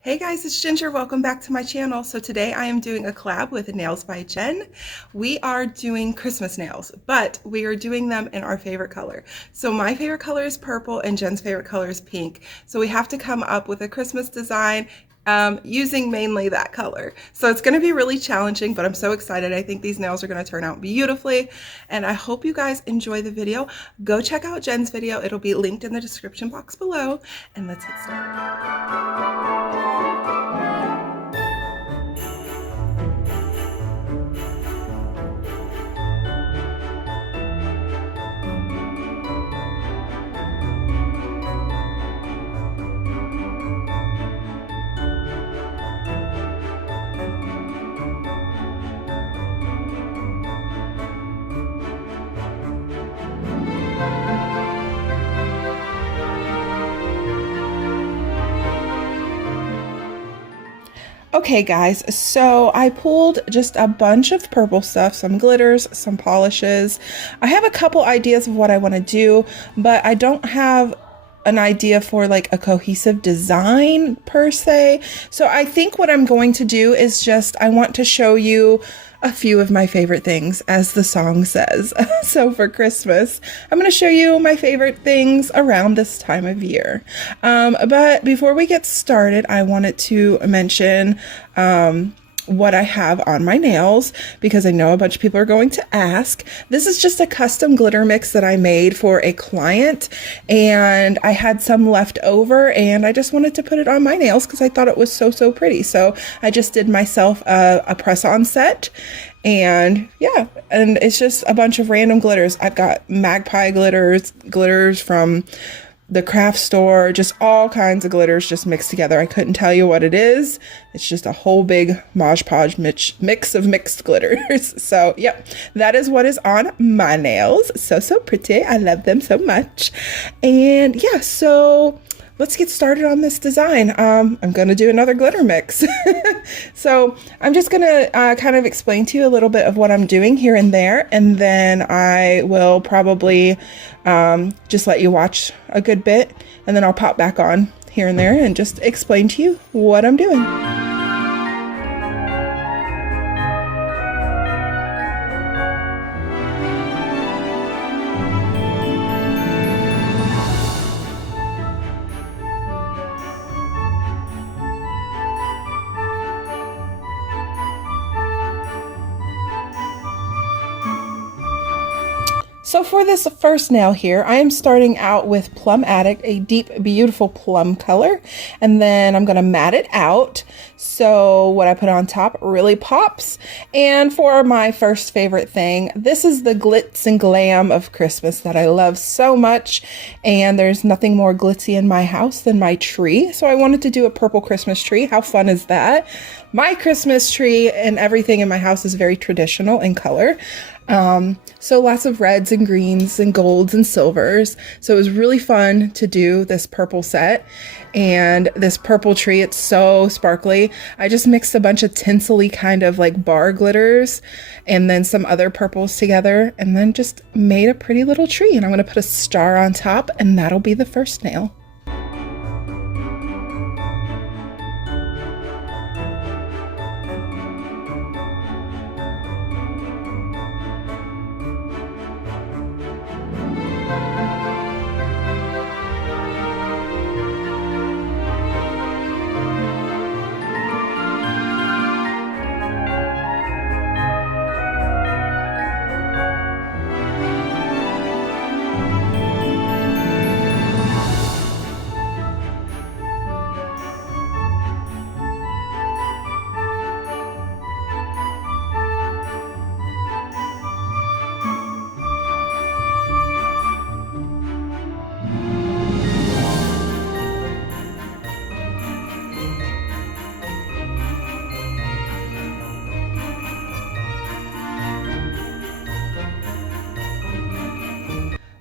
Hey guys, it's Ginger. Welcome back to my channel. So today I am doing a collab with Nails by Jen. We are doing Christmas nails, but we are doing them in our favorite color. So my favorite color is purple and Jen's favorite color is pink. So we have to come up with a Christmas design using mainly that color. So it's going to be really challenging, but I'm so excited. I think these nails are going to turn out beautifully, and I hope you guys enjoy the video. Go check out Jen's video. It'll be linked in the description box below, and let's get started. Okay guys, so I pulled just a bunch of purple stuff, some glitters, some polishes. I have a couple ideas of what I want to do, but I don't have an idea for like a cohesive design per se. So I think what I'm going to do is I want to show you a few of my favorite things, as the song says. So for Christmas, I'm going to show you my favorite things around this time of year. But before we get started, I wanted to mention what I have on my nails, because I know a bunch of people are going to ask. This is just a custom glitter mix that I made for a client, and I had some left over and I just wanted to put it on my nails because I thought it was so pretty. So I just did myself a press-on set, and yeah, and it's just a bunch of random glitters. I've got magpie glitters from the craft store, just all kinds of glitters just mixed together. I couldn't tell you what it is. It's just a whole big Mod Podge mix of mixed glitters. So yep, that is what is on my nails. So pretty. I love them so much. And yeah, so let's get started on this design. I'm going to do another glitter mix. So I'm just going to kind of explain to you a little bit of what I'm doing here and there, and then I will probably just let you watch a good bit, and then I'll pop back on here and there and just explain to you what I'm doing. So for this first nail here, I am starting out with Plum Addict, a deep, beautiful plum color, and then I'm going to matte it out so what I put on top really pops. And for my first favorite thing, this is the glitz and glam of Christmas that I love so much, and there's nothing more glitzy in my house than my tree. So I wanted to do a purple Christmas tree. How fun is that? My Christmas tree and everything in my house is very traditional in color. So lots of reds and greens and golds and silvers. So it was really fun to do this purple set, and this purple tree, it's so sparkly. I just mixed a bunch of tinsely kind of like bar glitters and then some other purples together, and then just made a pretty little tree. And I'm going to put a star on top, and that'll be the first nail.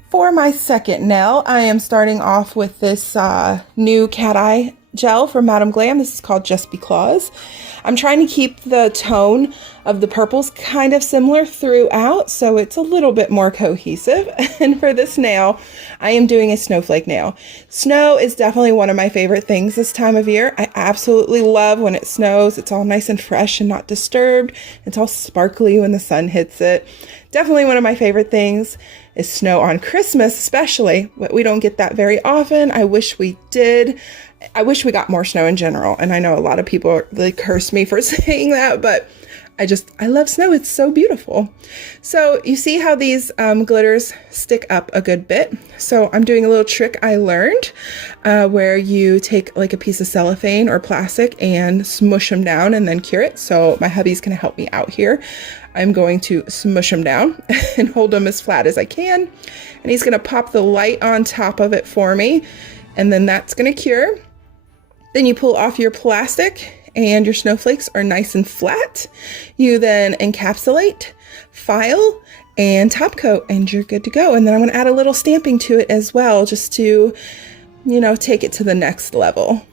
For my second nail, I am starting off with this new cat eye gel from Madame Glam. This is called Just Because. I'm trying to keep the tone of the purples kind of similar throughout, so it's a little bit more cohesive. And for this nail, I am doing a snowflake nail. Snow is definitely one of my favorite things this time of year. I absolutely love when it snows. It's all nice and fresh and not disturbed. It's all sparkly when the sun hits it. Definitely one of my favorite things is snow on Christmas, especially, but we don't get that very often. I wish we did. I wish we got more snow in general. And I know a lot of people really curse me for saying that, but I love snow. It's so beautiful. So you see how these glitters stick up a good bit. So I'm doing a little trick I learned where you take like a piece of cellophane or plastic and smush them down and then cure it. So my hubby's going to help me out here. I'm going to smush them down and hold them as flat as I can. And he's going to pop the light on top of it for me. And then that's going to cure. Then you pull off your plastic and your snowflakes are nice and flat. You then encapsulate, file, and top coat, and you're good to go. And then I'm going to add a little stamping to it as well, just to, you know, take it to the next level.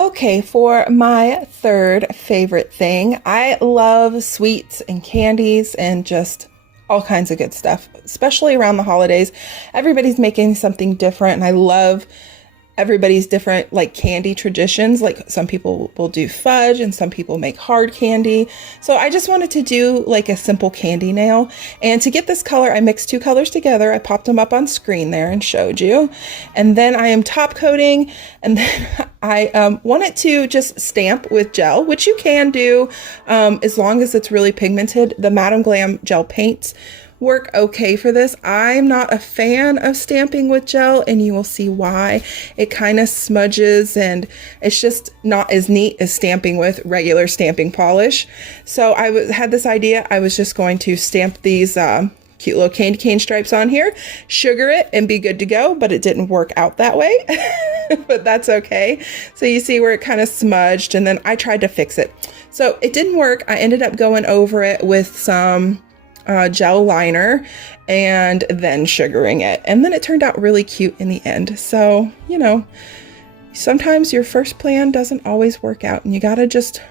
Okay, for my third favorite thing, I love sweets and candies and just all kinds of good stuff, especially around the holidays. Everybody's making something different, and I love everybody's different like candy traditions. Like some people will do fudge and some people make hard candy. So I just wanted to do like a simple candy nail. And to get this color, I mixed two colors together. I popped them up on screen there and showed you. And then I am top coating, and then I wanted to just stamp with gel, which you can do as long as it's really pigmented. The Madame Glam gel paints work okay for this. I'm not a fan of stamping with gel, and you will see why. It kind of smudges and it's just not as neat as stamping with regular stamping polish. So I had this idea. I was just going to stamp these cute little candy cane stripes on here, sugar it, and be good to go, but it didn't work out that way. But that's okay. So you see where it kind of smudged, and then I tried to fix it. So it didn't work. I ended up going over it with some gel liner and then sugaring it, and then it turned out really cute in the end. So, you know, sometimes your first plan doesn't always work out, and you gotta just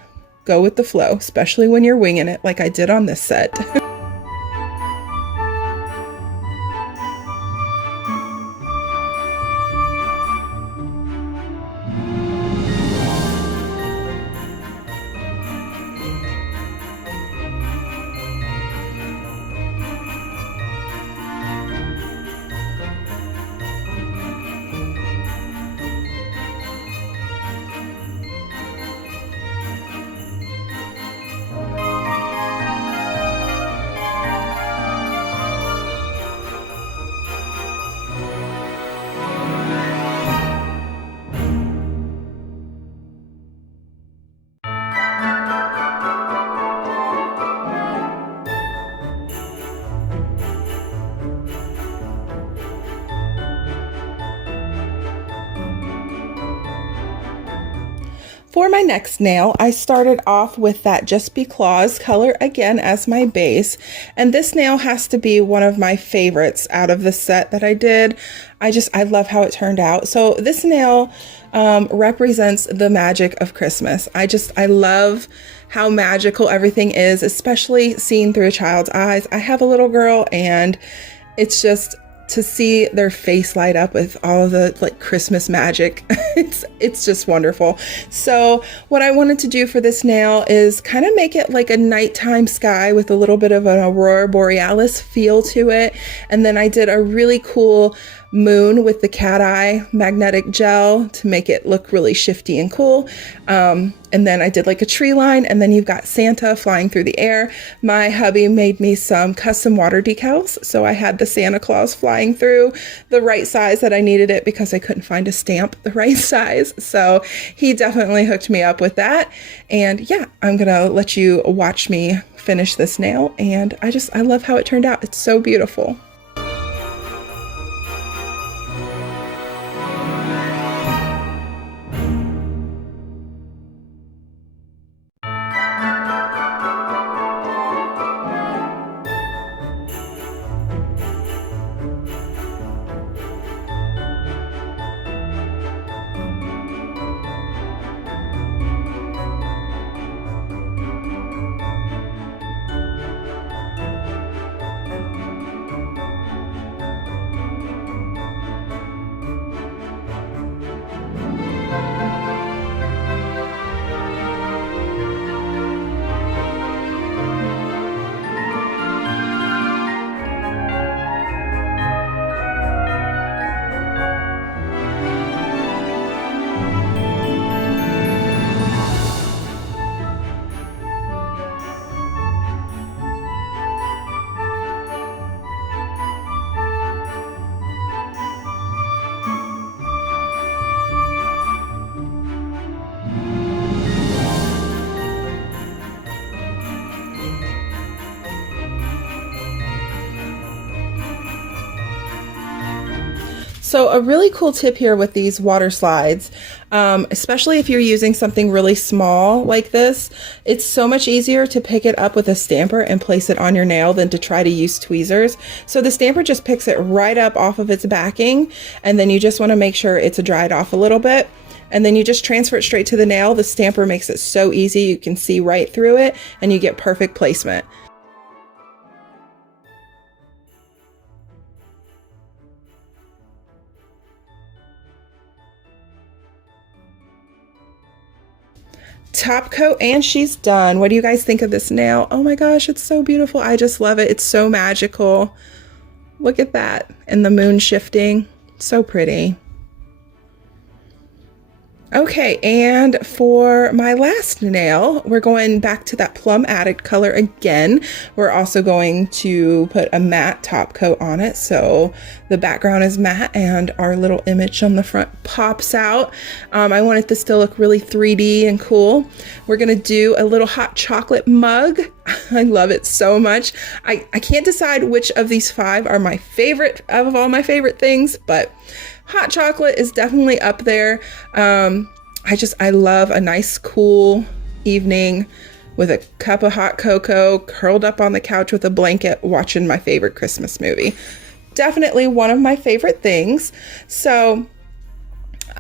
go with the flow, especially when you're winging it like I did on this set. For my next nail, I started off with that Just Be Claws color again as my base. And this nail has to be one of my favorites out of the set that I did. I love how it turned out. So this nail represents the magic of Christmas. I love how magical everything is, especially seen through a child's eyes. I have a little girl, and it's just to see their face light up with all of the like Christmas magic. It's just wonderful. So what I wanted to do for this nail is kind of make it like a nighttime sky with a little bit of an aurora borealis feel to it. And then I did a really cool moon with the cat eye magnetic gel to make it look really shifty and cool. And then I did like a tree line, and then you've got Santa flying through the air. My hubby made me some custom water decals, so I had the Santa Claus flying through the right size that I needed it because I couldn't find a stamp the right size. So he definitely hooked me up with that. And yeah, I'm gonna let you watch me finish this nail, and I love how it turned out. It's so beautiful. So a really cool tip here with these water slides, especially if you're using something really small like this, it's so much easier to pick it up with a stamper and place it on your nail than to try to use tweezers. So the stamper just picks it right up off of its backing, and then you just want to make sure it's dried off a little bit. And then you just transfer it straight to the nail. The stamper makes it so easy, you can see right through it and you get perfect placement. Top coat, and she's done. What do you guys think of this nail? Oh my gosh, it's so beautiful. I just love it. It's so magical. Look at that. And the moon shifting. So pretty. Okay, and for my last nail, we're going back to that plum addict color again. We're also going to put a matte top coat on it, so the background is matte and our little image on the front pops out. I wanted this to look really 3D and cool. We're gonna do a little hot chocolate mug. I love it so much. I can't decide which of these 5 are my favorite of all my favorite things, but hot chocolate is definitely up there. I love a nice cool evening with a cup of hot cocoa, curled up on the couch with a blanket, watching my favorite Christmas movie. Definitely one of my favorite things. So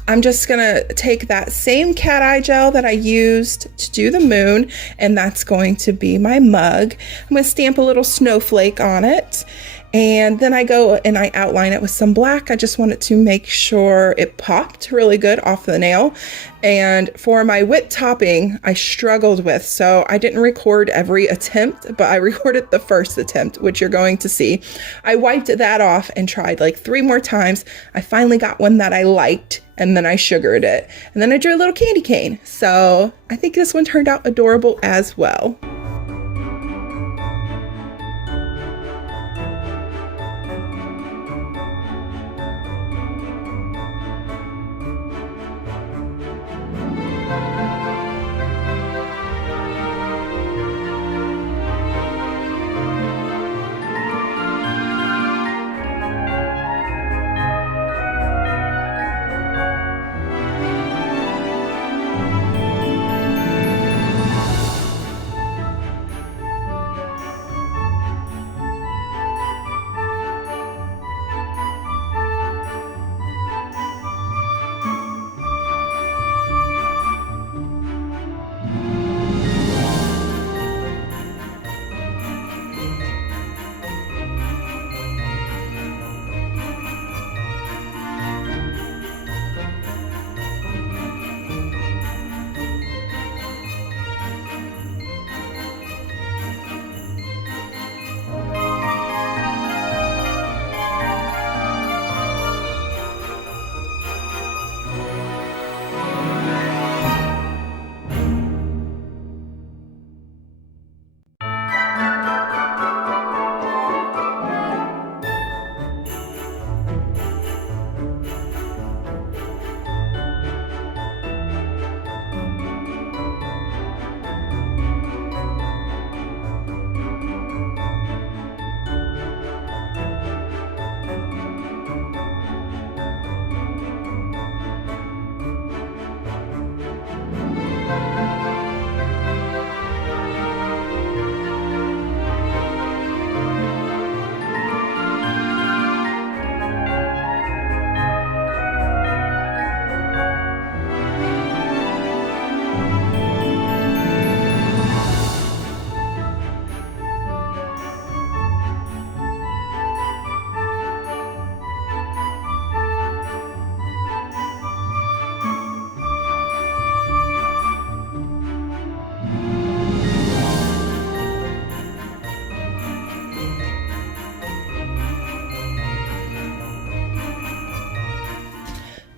I'm just gonna take that same cat eye gel that I used to do the moon, and that's going to be my mug. I'm gonna stamp a little snowflake on it. And then I go and I outline it with some black. I just wanted to make sure it popped really good off the nail. And for my whip topping, I struggled with, so I didn't record every attempt, but I recorded the first attempt, which you're going to see. I wiped that off and tried like 3 more times. I finally got one that I liked, and then I sugared it. And then I drew a little candy cane. So I think this one turned out adorable as well.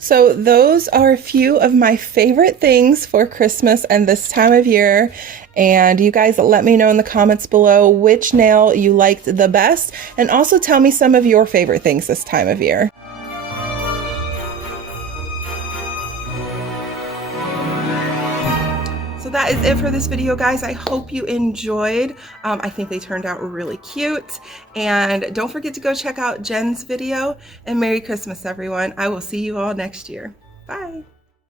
So those are a few of my favorite things for Christmas and this time of year. And you guys let me know in the comments below which nail you liked the best, and also tell me some of your favorite things this time of year. So that is it for this video, guys. I hope you enjoyed. I think they turned out really cute. And don't forget to go check out Jen's video. And Merry Christmas, everyone. I will see you all next year. Bye.